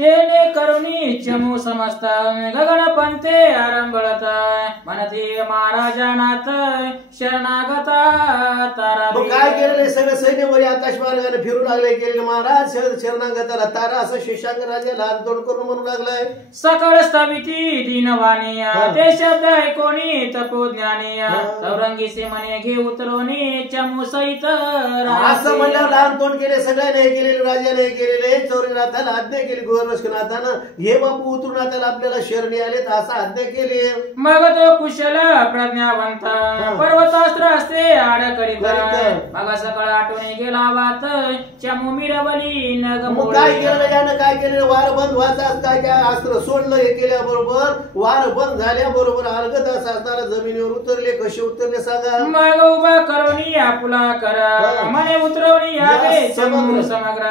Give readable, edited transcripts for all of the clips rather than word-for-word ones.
तेने करुणी चमू समस्त गगन पंते आरंभळत म्हणते महाराजानाथ शरणागता तारा. काय केलेले सगळं सैन्य वरी आकाश मार्गाने फिरू लागले गेले महाराज शरणागताला तारा असं शेषांग राजाला हात तोड करून म्हणू लागलाय. सकळ स्थविती दीनवाणी ते शब्द ऐकोनी तपोज्ञानी चौरंगीसे म्हणे घे उतरवणे चमू सहित. असं म्हणल्यावर लहान तोंड केले सगळ्याने केलेले राजाने केलेले चौरंगनाथाला आज्ञा केली गोरक्षनाथानं हे बापू उतरून आता आपल्याला शरणी आलेत असं आज्ञा केली. मग तो कुशल प्रज्ञावंत पर्वतास्त्र असते आड करीत मग सकाळ आठवणे गेला वात चमू मिरवली नग. काय केलं यानं काय केलं वार बंद व्हायचा काय काय अस्त्र सोडलं हे केल्याबरोबर वार बंद झाल्याबरोबर अर्घत असताना जमिनीवर उतरले कसे उतरले सांगा. मग उभा करुणी आपुला करा म्हणे उतरवणी यावे चमू समग्र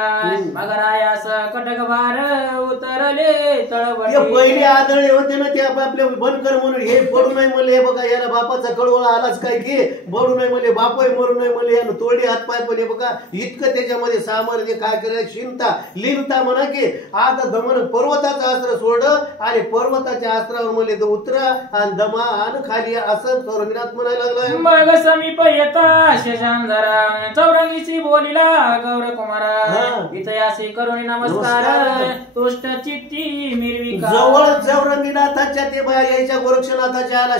मग रायास कटक भार उतरले तळवटे. पहिले आदळे होते ना ते आपले बनकर म्हणून हे पडू नाही म्हणले हे बघा याला बापाचा कळवळा आलाच काय की पडू नाही म्हणले बापाय मरू नाही म्हणले यानं तोडी हातपाय पण हे बघा इतकं त्याच्यामध्ये सामर्थ्य काय केलं शिंता लिनता म्हणा की आता दमन पर्वताचं अस्त्र सोडलं आणि पर्वताच्या अस्त्रावर म्हणले तर उतरा आणि दमा आणि खाली असं चौरंगनाथ म्हणायला लागलाय. मग समीप येता शशांधरा चौरंगीची बोलिला गौर कुमारा इतिहासी करुणी नमस्कार तुष्ट चित्ती मिरविका. जवळ चौरंगीनाथाच्या ते यायच्या गोरक्षनाथाच्या आला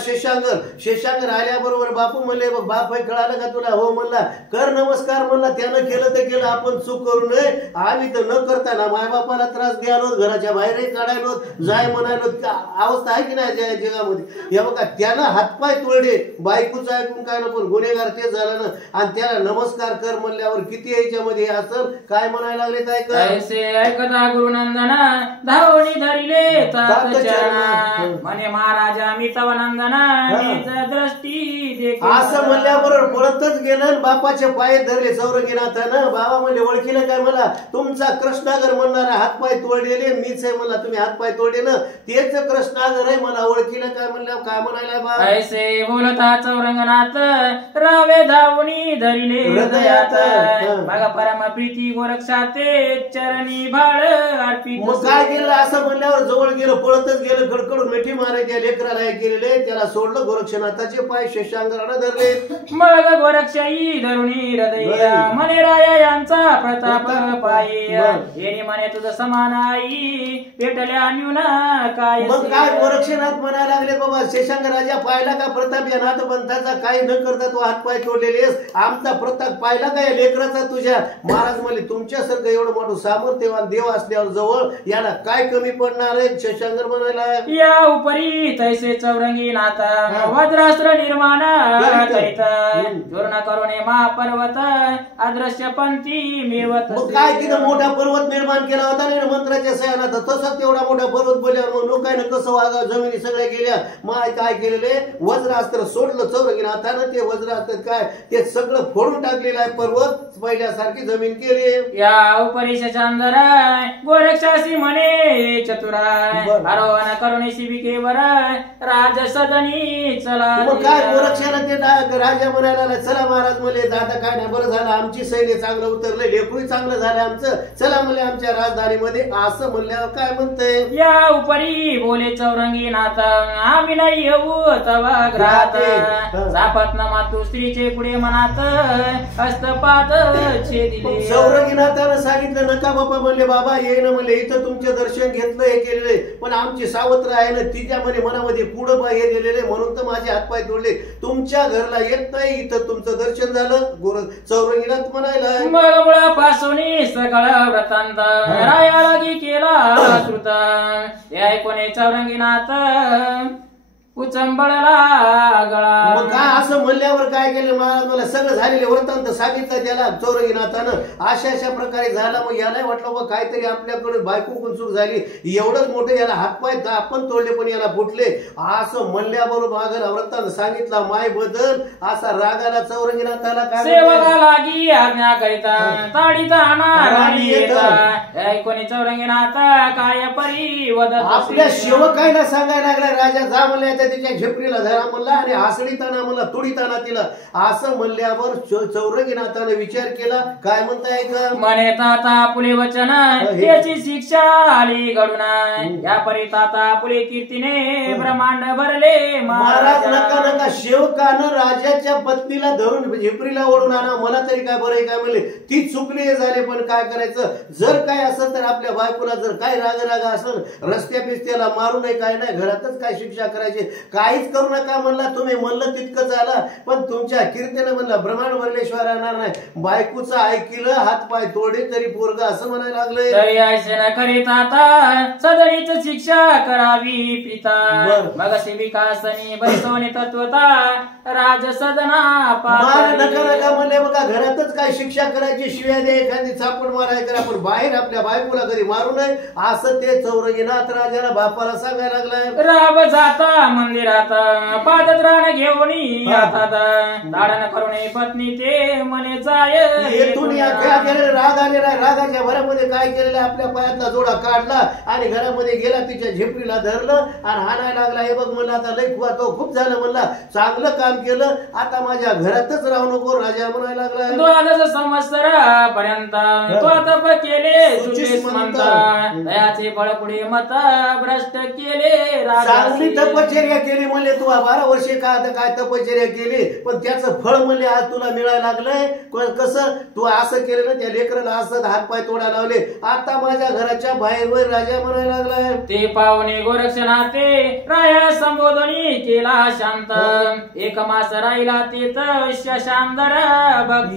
शेषांगर आल्याबरोबर बापू म्हणले बघ बाप कळालं का तुला हो म्हणला कर नमस्कार म्हणला त्यानं केलं तर केलं आपण चूक करू नये आम्ही तर न करताना मायबापाला त्रास द्यालो घराच्या बाहेरही काढायलो जाय म्हणायलो अवस्था आहे की नाही जगामध्ये. हे बघा त्यानं हातपाय तोडले बायकोचं ऐकून काय ना पण गुन्हेगार तेच झालं ना आणि त्याला नमस्कार कर म्हणल्यावर किती याच्यामध्ये असं काय म्हणायला लागले काय ऐकता गुरुनंदना धावणी धरिले म्हणे महाराजा मी तव नंदना दृष्टी असं म्हणल्याबरोबर पळतच गेलं बापाचे पाय धरले चौरंगीनाथानं. बाबा म्हणले ओळखीलं काय मला तुमचा कृष्णागर म्हणणारा हातपाय तोडलेले मीच आहे मला तुम्ही हातपाय तोडले ना तेच कृष्णागर आहे मला ओळखीलं काय म्हणलं काय म्हणायला बा ऐसे बोलता चौरंगनाथ रावे धावणी धरिले हृदयात मग परम प्रीती गोरक्षाते चरणी भाळ अर्पित. मग काय केलं असं म्हणल्यावर जवळ गेलं पळतच गेलं गडकडून मिठी मारायच्या लेकराला हे केलेले त्याला सोडलं गोरक्षनाथाचे पाय शेषांगराला धरले. मग गोरक्षाई धरुणी हृदय म्हणे राया यांचा प्रताप पायी येणे म्हणे तुझं समान आई पेटल्या न्यूना काय. मग काय गोरक्षनाथ म्हणायला लागले बाबा शेषांग राजा पाहिला का प्रताप या नाथ पंथाचा काही न करता तू हातपाय तोडलेलेस आमचा प्रताप पाहिला का या लेकराचा तुझ्या. महाराज म्हणले तुमच्यासारखं एवढं मोठं सामर्थ्यवान देव असल्यावर जवळ याला काय कमी पडणार आहे. शेषांगर म्हणायला या उपरी तैसे चौरंगी नाथा वज्रास्त्र निर्माण करीत चूर्ण करुणे महापर्वत अदृश्य पंथी मिळवत. काय तिथं मोठा पर्वत निर्माण केला होता नाही मंत्राच्या सयानात तसंच तेवढा मोठा पर्वत बोलल्यावर मग लोकांना कसं वागावं जमिनी सगळ्या गेल्या. मग काय केलेले वज्रास्त्र सोडलं चौरंगीनाथानं ते वज्रास्त्र काय ते सगळं फोडून टाकलेलं आहे पर्वत पहिल्यासारखी जमीन केली. या उपरी शशांधराय गोरक्षासी म्हणे चतुराय आरोहण करुणे शिबिकेवर राज सदनी चला. मग काय गोरक्षाला ते राजा म्हणायला चला महाराज म्हणले आता काय नाही बरं झालं आमची सैन्य चांगलं उतरले लेकरूही चांगलं झालं आमचं चला म्हणले आमच्या राजधानीमध्ये असं म्हणल्यावर काय म्हणतंय. या उपरी बोले चौरंगी नाथ आम्ही नाही येऊ तवा घरात जापत न मातू स्त्रीचे पुढे मनात हस्तपात छेदिले. चौरंगीनाथानं सांगितलं नका बाबा म्हणले बाबा येईन म्हणले इथं तुमचे दर्शन घेतलं हे केलेले पण आमची सावत्र आहे ना तिच्यामध्ये मनामध्ये पुढं हे गेलेले म्हणून तर माझे हातपाय तोडले तुमच्या घरला येत नाही इथं तुमचं दर्शन झालं. चौरंगीनाथ म्हणायला मग मुळापासून सगळं व्रतांत रायाला केला श्रुत ऐकून चौरंगीनाथ उचंबळला गळा. मग काय असं म्हणल्यावर काय केलं महाराज मला सगळं झालेले वृत्तांत सांगितलं त्याला चौरंगीनाथानं अशा प्रकारे झाला. मग याला वाटलं बघ काहीतरी आपल्याकडे बायको चूक झाली एवढंच मोठं याला हातपाय आपण तोडले पण याला फुटले असं म्हणल्याबरोबर वृत्तांत सांगितला माय बदल असा रागाला चौरंगीनाथाला काय सेवका लागी आज्ञा करिता ताडीता राणी येता ऐकून चौरंगीनाथ काय परी वदत आपल्या सेवकायला सांगायला लागला राजा जा म्हणले तर तिच्या झेपरीला धरा म्हणला आणि आसडीताना म्हणला तुडीताना तिला असं म्हणल्यावर चौरंगीनाथाने विचार केला. काय म्हणताय का म्हणे ताता पुले वचन त्याची शिक्षा आली घडून या परी ताता पुले कीर्तीने ब्रह्मांड भरले. महाराज नका नका शेवकानं राजाच्या पत्नीला धरून झेपरीला ओढून आणा. मला तरी काय बरं काय म्हणले ती चुकली झाले पण काय करायचं. जर काय असं तर आपल्या बायकोला जर काय राग असेल रस्त्या पिस्त्याला मारू नये काय नाही घरातच काय शिक्षा करायची काहीच करू नका म्हणला. तुम्ही म्हणलं तितकं झालं पण तुमच्या कीर्तीनं म्हणलं ब्रह्मांड भरलेश्वर राहणार नाही. बायकोचं ऐकलं हात पाय तोडे तरी पोरग असं म्हणायला लागलंय. तरी ऐसे न करीत आता सदरीच शिक्षा करावी पिता. मग विकासनी बैसवणे तत्वता राज सदना नका नका म्हणले बघा घरातच काय शिक्षा करायची शिव्या दे एखादी चापड माराय करा पण बाहेर आपल्या बायकोला कधी मारू नये असं ते चौरंगीनाथ राजाला बापाला सांगायला लागलाय. राब जाता मंदिरात पादत रान घेऊन हातात दाडन करून पत्नी ते म्हणे जाय. येथून काय केलेलं राग आलेला आहे. रागाच्या भरामध्ये काय केलेलं आपल्या पायातला जोडा काढला आणि घरामध्ये गेला तिच्या झेपरीला धरलं आणि हाणायला लागला. हे बघ म्हणलं आता लय तो खूप झालं म्हणला चांगलं काम केलं आता माझ्या घरातच राहू नको राजा म्हणायला लागला. 12 संवत्सरापर्यंत तो तप केले दयाचे फळ पुढे मत भ्रष्ट केले. चांगली तपश्चर्या केली म्हणले तू 12 वर्षे काय तपश्चर्या केली पण त्याचं फळ म्हणले आज तुला मिळायला लागलंय. कसं तू असं केलं ना त्या लेकराला असं हात पाय तोडायला लावले आता माझ्या घराच्या बाहेर राजा म्हणायला लागलाय. ते पाहुणे गोरक्षनाथे राया संबोधनी केला शांत एक मास राहिला ते शांतर.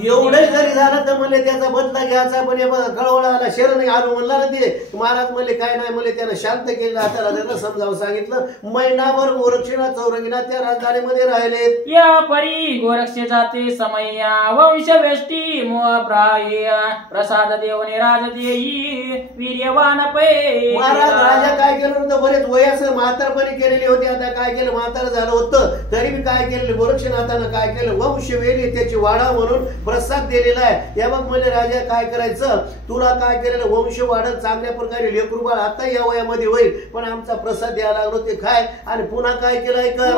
एवढे जरी झालं तर म्हणले त्याचा बदला घ्यायचा पण कळवळाला शरण आलो म्हणला ना ते महाराज म्हणले काय नाही म्हणले त्यानं शांत केलं हाताला त्याला समजावून सांगितलं. महिनाभर गोरक्षनाथ चौरंगीनाथ त्या राजधानीमध्ये राहिले. या परी गोरक्ष जाते समय्या वंश वेष्टी मोह प्राय प्रसाद देवने राज देई वीर्यवान पै. महाराज राजा काय केलं होतं बरेच वयाचं म्हातारपणी केलेली होती आता काय केलं म्हातार झालं होतं तरी मी काय केलं गोरक्षनाथानं काय केलं वंश वेली त्याची वाढा म्हणून प्रसाद दिलेला आहे. या बघ म्हणजे राजा काय करायचं तुला काय केलेलं वंश वाढत चांगल्या प्रकारे लेकरू बाळ आता या वयामध्ये होईल पण आमचा प्रसाद द्यायला लागलो ते खाय आणि पुन्हा काय केलंय का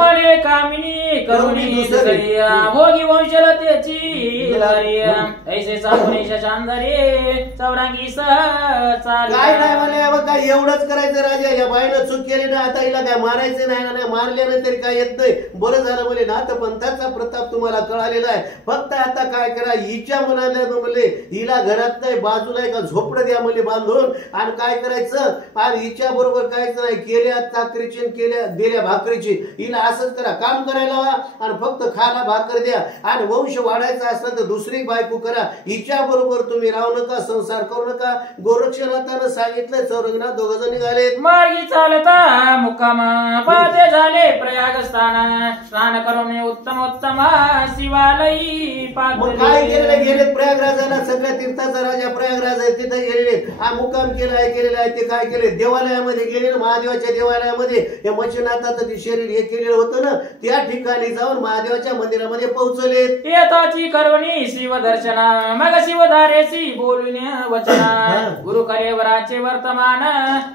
कामिनी करुणी भोगी वंशला त्याची ऐसे सांगून शांदरे चौरंगी काय नाही म्हणे काय एवढंच करायचं राजा या बाईनं चूक केली ना आता हिला काय मारायचं नाही मारल्यानंतर काय येत नाही. बरं झालं म्हणे नाथ पंथाचा प्रताप तुम्हाला कळालेला आहे फक्त आता काय करा हिच्या मनाला म्हणले हिला घरात नाही बाजूला एका झोपडं द्या म्हणले बांधून आणि काय करायचं आणि हिच्या बरोबर काहीच नाही केल्या चाकरीची केल्या दिल्या भाकरीची हिला असंच करा काम करायला आणि फक्त खायला भाकर द्या आणि वंश वाढायचा असला तर दुसरी बायको करा हिच्या बरोबर तुम्ही राहू नका संसार करू नका. गोरक्षनाथानं सांगितलं चौरंगीनाथ दोघ जण निघाले. मार्गी चालता मुक्काम पाते झाले प्रयाग स्नान करून उत्तम शिवालयी काय केलेलं गेले प्रयागराजाला सगळ्या तीर्थाचा राजा प्रयागराज आहे तिथे गेलेले हा मुक्काम केलेला आहे. ते काय केले देवालयामध्ये गेले महादेवाच्या देवालयामध्ये हे मच्छनाथाचं ते शरीर हे केलेलं होतं ना त्या ठिकाणी जाऊन महादेवाच्या मंदिरामध्ये पोहोचले. येताची करवणी शिवदर्शना मग शिवधारेसी बोलून वचना गुरु करेवराचे वर्तमान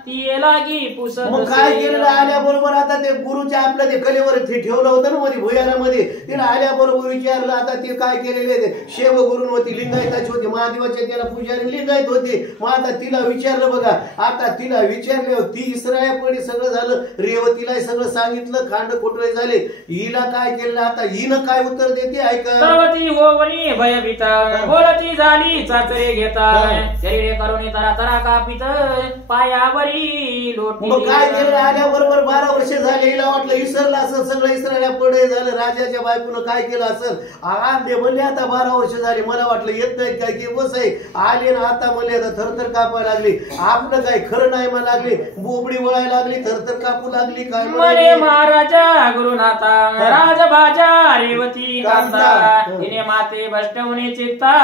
ती लागी पुसत. काय केलेलं आल्याबरोबर आता ते गुरुच्या आपल्या ते कलेवर ठेवलं होतं ना मध्ये भुयारामध्ये तिला आल्याबरोबर विचारलं आता ते काय केलेले शेव गुरुन होती लिंगायताची होती महादेवाच्या त्याला पुजारी लिंगायत होती. मग आता तिला विचारलं बघा आता तिला विचारले ती इसरायपडी सगळं झालं रेवतीला सगळं सांगितलं खांड खोटळे झाले. हिला काय केलं आता हिनं काय उत्तर देते ऐका. सर्वती होवनी भयभीत बोलती झाली चाचरे घेता शरीरे करून तरा तरा कापित पायावरी लोटी. मग काय केलं आल्याबरोबर 12 वर्ष झाले हिला वाटलं इसरलं असं सगळं इसरायला पडे झालं. राजाच्या बायकोनं काय केलं असं आले म्हणले आता 12 वर्ष झाली मला वाटलं येत नाही काय की बस आहे आले ना आता म्हणले आता थरथर कापायला लागली आपलं काय खरं नाही म्हणा लागली बोबडी वळायला लागली थरथर कापू लागली. काय म्हणे महाराजा गुरुनाथा राजभाजा रेवती कांता तिने माते भष्टवणे चित्ता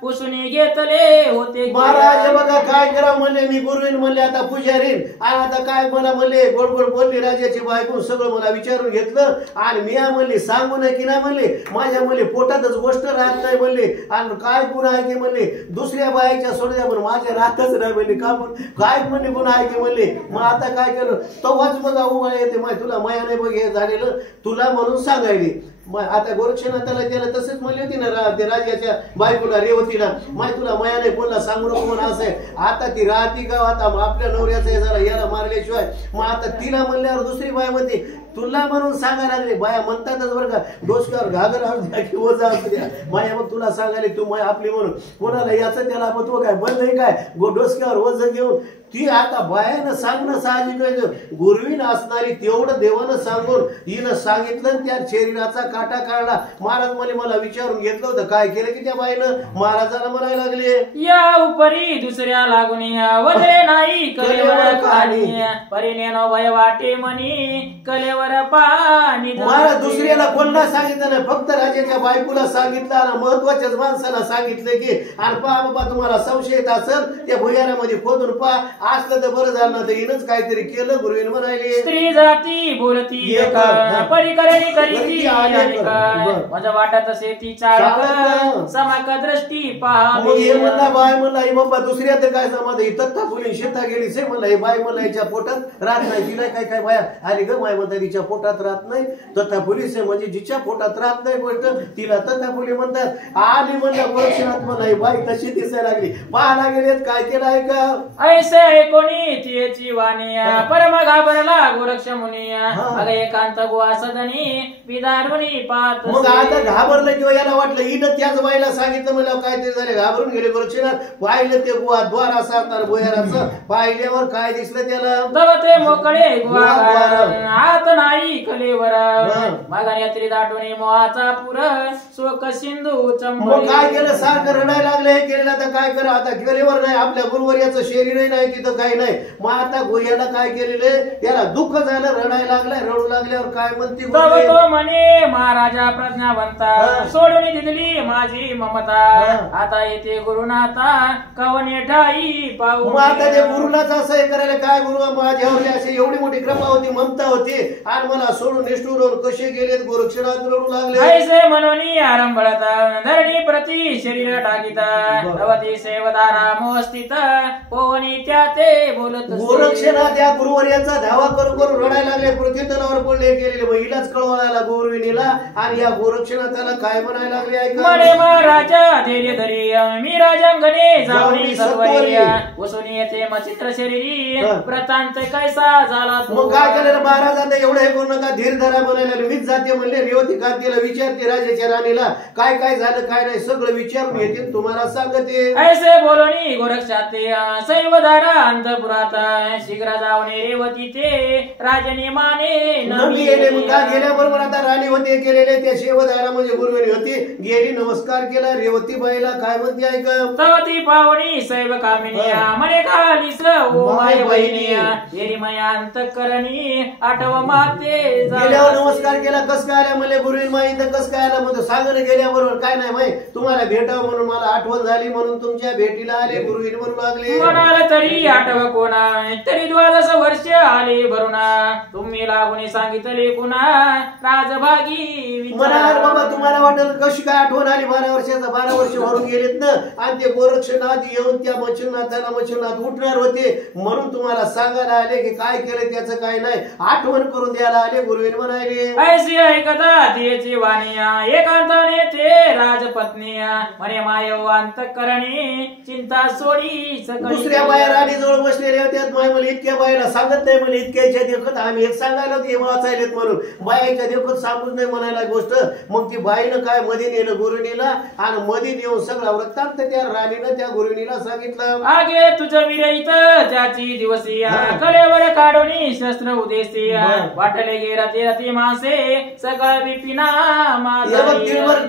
पुसुनी घेतले होते. महाराज बघा काय करा म्हणले मी गुरुवीन म्हणले आता पुजारीन आणि आता काय मला म्हणले गोड गोड बोलली राजाची बायको सगळं मला विचारून घेतलं आणि मी म्हणले सांगू नये की नाही म्हणले माझ्या म्हणले पोटातच गोष्ट राहत नाही म्हणले आणि काय गुन्हा आहे की म्हणले दुसऱ्या बायच्या सोडल्या पण माझ्या राहतच नाही म्हणले का काय म्हणले गुन्हा आहे की म्हणले. मग आता काय केलं तवाच बघा उभा येते तुला माया नाही बघ हे झालेलं तुला म्हणून सांगायले. आता गोरक्षनाथाला त्याला तसंच म्हणली होती ना ते राजाच्या बायकोला रेवतीला माय तुला माया नाही कोणला सांगू नको म्हणून असं आहे. आता ती राहती का आता आपल्या नवऱ्याचा जरा याला मारल्याशिवाय मग आता तिला म्हणल्यावर दुसरी बाय म्हणते तुला म्हणून सांगायला लागले. बाया म्हणतातच बरं का डोसक्यावर घागर असू द्या की ओझा असू द्या माया मग तुला सांगायला तू माय आपली म्हणून कोणाला याचं त्याला महत्व काय बंद आहे काय डोसक्यावर ओझ घेऊन ती आता बायानं सांगणं साहजिक गुरुवीन असणारी तेवढं देवानं सांगून हिनं सांगितलं त्या शरीराचा काटा काढला. महाराज मला विचारून घेतलं होतं काय केलं की त्या बाईनं महाराजाला म्हणायला लागले या उपरी दुसऱ्या लागून वदे नाही कलेवर पाणी परिणेनो भय वाटे म्हणी कलेवर पाणी. महाराज दुसऱ्याला कोणाला सांगितलं नाही फक्त राजाच्या बायकोला सांगितलं आणि महत्वाच्याच माणसाला सांगितलं की आणि पहा बाबा तुम्हाला संशय येत असेल त्या भुयारामध्ये खोदून पहा असलं तर बरं झालं ना तर हिनच काहीतरी केलं. गुरुवीन म्हणाले स्त्री जाती बोलती परिकरणी करीती माझ्या वाटत असे ती चाळ समाक दृष्टी पहा. मग हे म्हणला बाय म्हणला आई बाबा दुसऱ्या तर काय समज ही तत्ता फुली शेता गेली से म्हणला हे बाय म्हणला याच्या पोटात राहत नाही तिला काय काय बाया आली ग माय म्हणतात तिच्या पोटात राहत नाही तत्ता फुली से म्हणजे जिच्या पोटात राहत नाही गोष्ट तिला तत्ता फुली म्हणतात. आली म्हणला गोरक्षनाथ म्हणला ही बाई तशी दिसायला लागली पाहायला गेलेत काय केलं आहे का ऐसे कोणी तिची वाणी परम घाबरला गोरक्ष मुनी अग एकांत गुवासदनी विदारुणी पाहत. मग आता घाबरलं किंवा याला वाटलं हिनं त्याच बाईला सांगितलं म्हणलं काहीतरी झाले घाबरून गेले गोरक्षनाथ. पाहिलं ते गुवा द्वार असा भुयाराचं पाहिल्यावर काय दिसलं त्याला तव ते मोकळे गुवा हात नाही कलेवर माझा नेत्री दाटून मोहाचा पुर शोक सिंधू चंबळ. काय केलं सारखं रडायला लागलं हे केलेलं तर काय करा आता कलेवर नाही आपल्या गुरुवर याचं शरीरही नाही तिथं काही नाही. मग आता गोयाला काय केलेलं त्याला दुःख झालं रडायला लागलाय रडू लागल्यावर काय म्हणते तो म्हणे महाराजा प्रज्ञावंता सोडून दिली माझी ममता आता येते गुरुनाथा कवने ठाई पाहू. मग आता ते गुरुलाच असं हे करायला काय गुरु माझ्यावर अशी एवढी मोठी कृपा होती ममता होती आणि मला सोडून निष्ठून कसे गेलेत गोरक्षनाथ रडू लागले. ऐसे म्हणून आरंभळता धरणी प्रति शरीर टाकीता भवती सेवदारा मोस्थित पोवनी त्या ते बोलत. गोरक्षनाथ या गुरुवर्याचा धावा करून करून रडायला लागले पृथ्वी तलावर पडले गेलेले महिलाच कळवायला गुरुविनीला आणि या गोरक्षनाथाला काय म्हणायला लागले ऐका म्हणे महाराजा धैर्य धरी मी राजांगणे जाऊनी सत्वरी वसून येते मचित्र शरीरी प्रतांत कैसा झाला. मग काय केलं महाराज आता एवढं हे करू नका धीर धरा म्हणायला मीच जाते म्हणले रेवती कांतीला विचारते राजाच्या राणीला काय काय झालं काय नाही सगळं विचारून येते तुम्हाला सांगते. ऐसे बोलोनी गोरक्षाते सैवधारा अंतपुरात शीघ्र जाऊन रेवती ते राजने माने नमी गेले. मग का गेल्याबरोबर आता राणी होते केलेले त्या शेवधारा म्हणजे गुरुवारी होती गेली नमस्कार केला रेवती बाईला काय म्हणते ऐका तवती पावणी सैव कामिनी म्हणे कालीस ओ माय बहिणी येरी माया अंतकरणी आठव माते. गेल्यावर नमस्कार केला कस काय आल्या मला गुरुवीन माई तर कस काय आला म्हणतो सांगणं गेल्याबरोबर काय नाही माई तुम्हाला भेटावं म्हणून मला आठवण झाली म्हणून तुमच्या भेटीला आले गुरुवीन म्हणू लागले. म्हणाल तरी आठव कोणा तरी 12 वर्ष आले भरुणा तुम्ही लागून सांगितले कुणा राजभागी म्हणाल बाबा तुम्हाला वाटेल कशी काय आठवण आली 12 वर्ष भरून गेलेत ना आणि ते गोरक्षनाथ येऊन त्या मच्छुनाथ उठणार होते म्हणून तुम्हाला सांगायला आले की काय केलं त्याचं काय नाही आठवण करून द्यायला आले. गुरुवीन म्हणाले ऐशी ऐकता तिची वाणी एकांताने ते राजपत्नी म्हणे मायव अंतकरणी चिंता सोडी. दुसऱ्या बाया राणी जवळ बसलेल्या होत्या माय मला इतक्या बायला सांगत नाही मला इतक्याच्या देखत आम्ही एक सांगायला होते वाचायलेत म्हणून बायाच्या देखत सांगूच नाही म्हणायला गोष्ट. मग ती बाईनं काय मध्ये नेलं गुरुनीला आणि मध्ये नेऊन सगळा वृत्तांत त्या राणीनं त्या गुरुनीला सांगितलं. आगे तुझं विरहित त्याची दिवसी कलेवर काढून शस्त्र उदेसी वाटले गेला ते मासे सगळ विपिना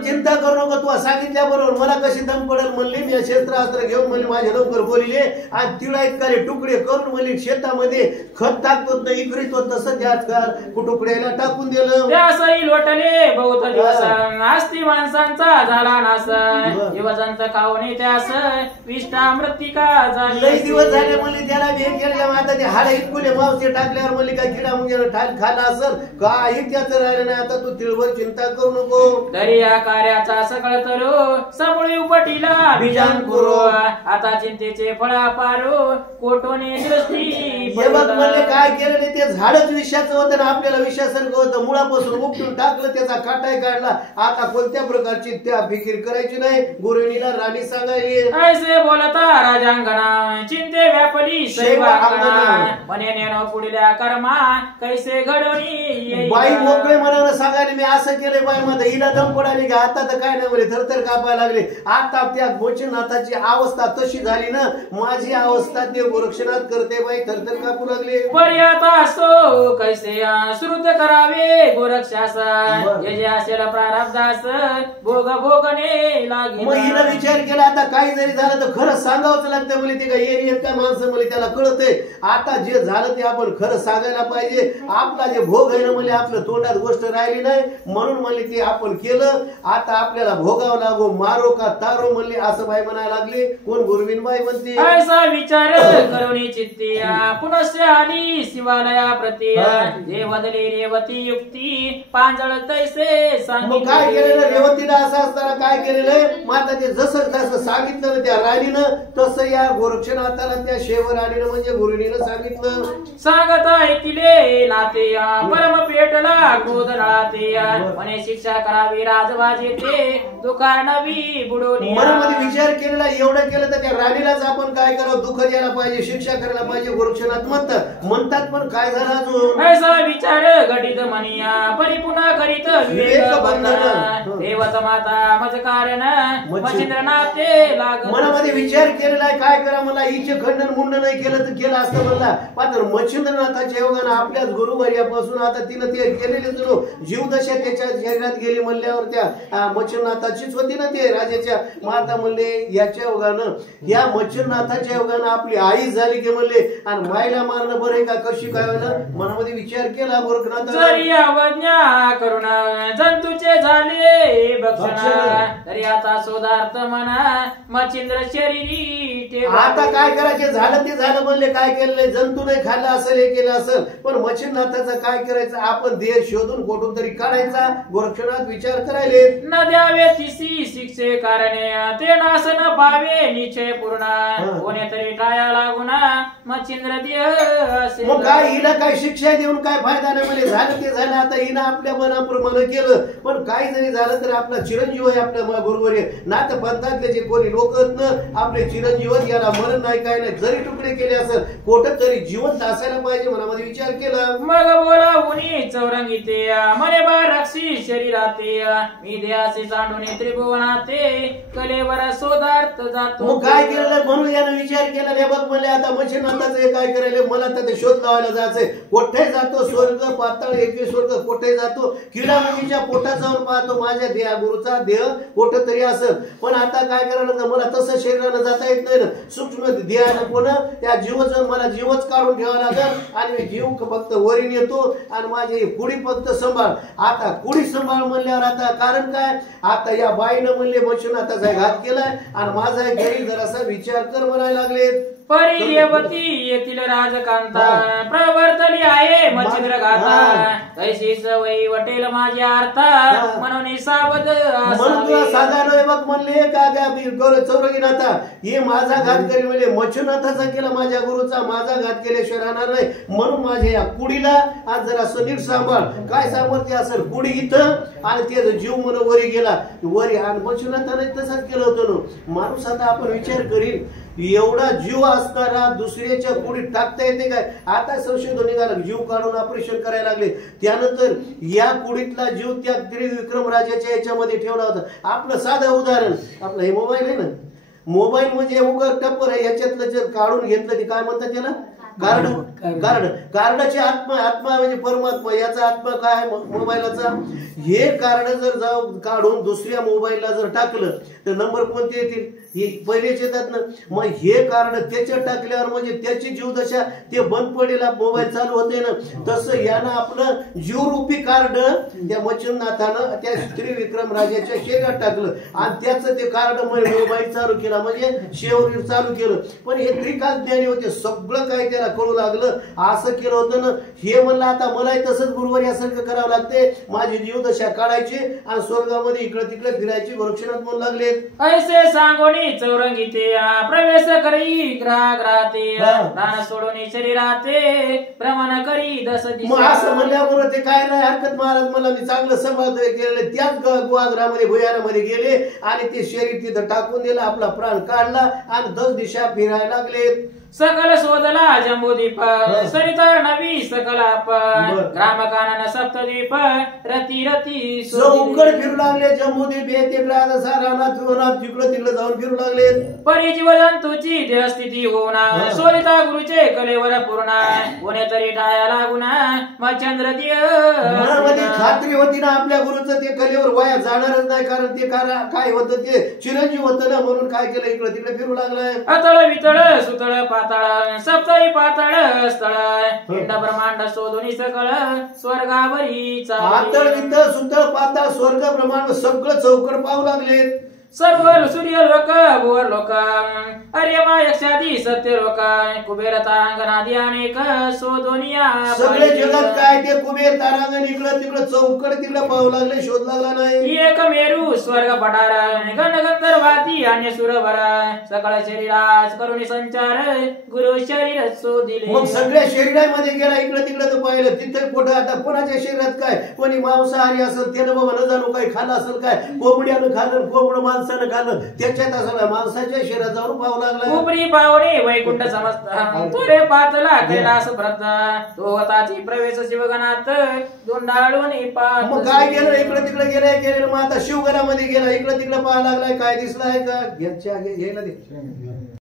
चिंता करू नको तू सांगितल्या बरोबर मला कशी दम पडेल म्हणली मी शस्त्रास्त्र घेऊन म्हणली माझ्या लवकर बोलिले आणि तिला इतकाले तुकडे करून म्हणली शेतामध्ये खत टाकतो नाही इकरीत होत तसं त्याच तुकड्याला टाकून दिलं. त्यासही लोटले बहुत दिवस आस्ती माणसांचा झाला नास दिवसंत खाऊन त्यास विष्ठा मृत्तिका झाली. लई दिवस झाले म्हणली त्याला हे केलं आता ते हाडा इतकुले मावसे टाकल्यावर म्हणली काय किडा मुंग्याला खाला असेल काही त्याचं राहिलं नाही आता तू तिळवर चिंता करू नको. तरी या कार्याचा सगळं तरू समोळी उपटीला बीजान करू आता चिंतेचे फळा पारू कोटोने दृष्टी हे बघ म्हणले काय केलं ते झाडच विषाचं होतं ना, आपल्याला विषासारखं होतं, मुळापासून उपटून टाकलं, त्याचा काटाय काढला. आता कोणत्या प्रकारची त्या फिकीर करायची नाही. गुरुणीला राणी सांगायली ऐसे बोलता राजांगणा चिंते व्यापली शैवांगणा म्हणे नेनो पुढल्या कर्मा कैसे घडवणी. बाई मोकळे मनानं सांगायला मी असं केलंय बाई, मध्ये हिला दम पडाली का आता तर काय नाही म्हणे, थरथर कापायला लागले. आता त्या गोचनाथाची अवस्था तशी झाली ना, माझी अवस्था ते गोरक्षनाथ करते बाई, थरथर कापू लागले. पर्यता असो कैसे श्रुत करावे गोरक्षास जे जे असेल प्रारब्धास भोग भोगणे लागे. मग हिनं विचार केला आता काही जरी झालं तर खरं सांगावंच लागतं बोले, ते काय येत काय माणसं बोले, त्याला कळतंय आता जे झालं ते आपण खरं सांगायला पाहिजे. आपला जे भोग आहे ना म्हणजे आपलं तोंडात गोष्ट राहिली नाही, म्हणून म्हणले ते आपण केलं. आता आपल्याला भोगावं लागो, मारो का तारो म्हणले असं बाई म्हणायला लागले. कोण गुरवीन बाई म्हणते ऐसा विचार करुणी चित्ती पुनश्च आली शिवालया प्रती जे बदले रेवती युक्ती पांजळ तैसे सांगितले. मग काय केलेलं रेवतीला असं असताना काय केलेलं माता ते जसं जसं सांगितलं त्या राणीनं तसं या गोरक्षनाथाला त्या शेवराणीनं म्हणजे गुरुनीनं सांगितलं. सांगत ऐकिले नाते परम पेटला क्रोध नळाते म्हणे शिक्षा करावी राजवाजे ते दुखार नवी बुडवणी. मनामध्ये विचार केलेला एवढं केलं तर त्या राणीलाच आपण काय करावं, दुःख द्यायला पाहिजे, शिक्षा करायला पाहिजे. गोरक्षनाथ म्हणतात पण काय झालं अजून ऐसा विचार घटित म्हणिया परिपुन्हा करीत विवेक बंधन देवत माता मज कारण मच्छिंद्रनाथ ते लाग. मनामध्ये विचार केलेला आहे काय करा, मला हिचे खंडन मुंडन नाही केलं तर केलं असतं म्हणला. मात्र मच्छिंद्रनाथाच्या योगानं आपल्याच गुरुवर्यापासून आता तिनं ते केलेले जीवदशा त्याच्या शरीरात गेली म्हणल्यावर त्या मच्छिंद्रनाथाचीच होती ना ते राजाच्या. माता म्हणले याच्या योगानं या मच्छिंद्रनाथाच्या योगानं आपली आई झाली की म्हणले, आणि मायला मारणं बरं का कशी काय व्हायला. मनामध्ये विचार केला गोरखनाथ जरी अवज्ञा करुण जंतूचे झाले भक्षण तरी आता शोधार्थ म्हणा मच्छिंद्र शरीरी. आता काय करायचे झालं ते झालं म्हणले, काय केलं जंतू नाही खाल्लं असेल हे केलं असेल, पण मच्छिंद्रनाथाचं काय करायचं, आपण देह शोधून कुठून तरी काढायचा. गोरक्षनाथ विचार करायले न द्यावे तिसी शिक्षे कारणे ते नाश न पावे निश्चय पूर्ण कोणीतरी टाळ्या लागून मच्छिंद्र देह. मग काय हिला काय शिक्षा देऊन काय फायदा नाही म्हणजे झालं ते झालं. आता हिनं आपल्या मनाप्रमाणे केलं, पण काही जरी झालं तर आपला चिरंजीव आहे आपल्या बरोबर आहे ना. तर पंथातले जे कोणी लोक आपले चिरंजीव याला मरण नाही काय नाही, जरी तुकडे केले असेल कोठं तरी जिवंत असायला पाहिजे. मनामध्ये विचार केला मग बोला उनी चौरंगी ते मने बा राक्षी शरीराते मी देहाचे सांडून त्रिभुवनाते कलेवर शोधार्थ जातो. मग काय केलं म्हणून यानं विचार केला रे बघ म्हणले आता मच्छिंद्रनाथाचं काय करायला, मला तर ते शोध लावायला जायचंय. कोठे जातो स्वर्ग पाताळ 21 स्वर्ग कोठे जातो, किडा मुलीच्या पोटात जाऊन पाहतो माझ्या देहा गुरुचा देह कोठं तरी असेल. पण आता काय करायला मला तसं शरीरानं जाता येत नाही ना, सूक्ष्म देहानं कोण त्या जीवच मला जीवच काढून ठेवावा लागेल आणि मी जीव फक्त वरीन येतो आणि माझी कुडी फक्त सांभाळ. आता कुडी सांभाळ म्हणल्यावर आता कारण काय, आता या बाईनं म्हणले मच्छिंद्रनाथाचा घात केलाय आणि माझा घरी जरासा विचार कर म्हणायला लागले. परिरेवती येथील राजकांता प्रवर्तली आहे मच्छिंद्र गाथा तैशी सवयी वटेल माझ्या अर्था म्हणून सावध साधारण बघ म्हणले का चौरंगीनाथा हे माझा घात करी म्हणजे मच्छिंद्रनाथाचा केला माझ्या गुरुचा, माझा घात केल्याशिवाय राहणार नाही. म्हणून माझ्या या कुडीला आज जरा नीट सांभाळ. काय सामर्थ्य असेल कुडी इथं आणि ते जीव म्हणून वरी गेला वरी, आणि मच्छिंद्रनाथाने तसंच केलं होतं. माणूस आता आपण विचार करील एवढा जीव असताना दुसऱ्याच्या कुडीत टाकता येते काय. आता संशोधन निघालं, जीव काढून ऑपरेशन करायला लागले. त्यानंतर या कुडीतला जीव त्या त्रिविक्रम राजाच्या याच्यामध्ये ठेवला होता. आपलं साधं उदाहरण, आपलं हे मोबाईल आहे ना, मोबाईल म्हणजे उघड टप्पर आहे, याच्यातलं जर काढून घेतलं ते काय म्हणतात त्याला गार्ड. कार्डाची आत्मा म्हणजे परमात्मा, याचा आत्मा काय मोबाईलचा. हे कार्ड जर जाऊन काढून दुसऱ्या मोबाईलला जर टाकलं तर नंबर कोणते येतील, हे पहिलेच येतात ना. मग हे कार्ड त्याच्यात टाकल्यावर म्हणजे त्याची जीवदशा ते बंद पडेल, मोबाईल चालू होते ना. तसं यानं आपलं जीवरूपी कार्ड त्या मच्छिंद्रनाथानं त्या त्रिविक्रम राजाच्या शरीरात टाकलं आणि त्याचं ते कार्ड मोबाईल चालू केला म्हणजे शेवरीर चालू केलं. पण हे त्रिकाल ज्ञानी होते, सगळं काय त्याला कळू लागलं. असं केलं होतं ना. हे म्हणलं आता मलाही तसंच गुरुवर यासारखं करावं लागते, माझी जीवदशा काढायची आणि स्वर्गामध्ये इकडे तिकडे फिरायची. गोरक्षनाथ म्हणू लागले ऐसे सांगोनी चौरंगी ते प्रवेश करी ग्राते हा. प्राण सोडून शरीराते प्रमाण करी दस मग असं दिशा म्हणल्याबरोबर ते काय नाही हरकत महाराज मला मी चांगलं सांभाळतोय केलेलं त्याच गुहागरामध्ये भुयारामध्ये गेले आणि ते शरीर तिथं टाकून दिलं आपला प्राण काढला आणि 10 दिशा फिरायला लागले सकल शोधला जम्बूद्वीप सरितर नवी सकल बरं. ग्राम कानन सप्तद्वीप रती रती चौकड फिरू लागले जम्बूद्वीप हे तिकडे आता सारानाथ तिकडं तिकडे जाऊन फिरू लागले परिजीव जंतूची देहस्थिती होऊन शोधिता गुरुचे कलेवर पूर्ण कोणे तरी टाळ्या लागून मग चंद्र मनामध्ये खात्री होती ना आपल्या गुरुचं ते कलेवर वाया जाणारच नाही कारण ते काय होतं ते चिरंजीव होतं ना म्हणून काय केलं इकडे तिकडे फिरू लागलाय अतळ वितळ सुतळ पाताळ सप्तही पाताळ स्थळ पिंड ब्रह्मांड शोधून सकळ स्वर्गावरी आतळ वितळ सुतळ पाताळ स्वर्ग ब्रह्मांड सगळं चौकड पाहू लागले सर्व सूर्य लोक भुवर लोक अर्यमा यक्षादी सत्य लोक कुबेर तारांगणादी अनेक शोधोनिया सगळे जगात काय ते कुबेर तारांगण इकडं तिकडं चौकड तिकडं पाहू लागले शोध लागला नाही एक मेरू स्वर्ग पटार गण गंधर्वाती आणि सुरभर सकळ शरीरास करुणी संचार गुरु शरीर शोधिले मग सगळ्या शरीरामध्ये गेला इकडं तिकडं तर पाहिलं तिथे कुठं आता कोणाच्या शरीरात काय कोणी मांसाहारी असेल त्यानं बाबा न जाणू काही खाल्लं असेल काय कोंबड्यानं खाल्लं कोंबड माणसानं खाल्लं त्याच्यात असं माणसाच्या शरीरात जाऊन पाहू लागला उपरी पावणे वैकुंठ समजता तुरे पातला कैलास व्रत तो होताची प्रवेश शिवगणात दोंडाळून मग काय गेलं इकडे तिकडे गेलं मग आता शिवगणामध्ये गेला इकडे तिकडे पाहा लागलाय काय दिसलाय का घ्यायच्या घ्यायला दे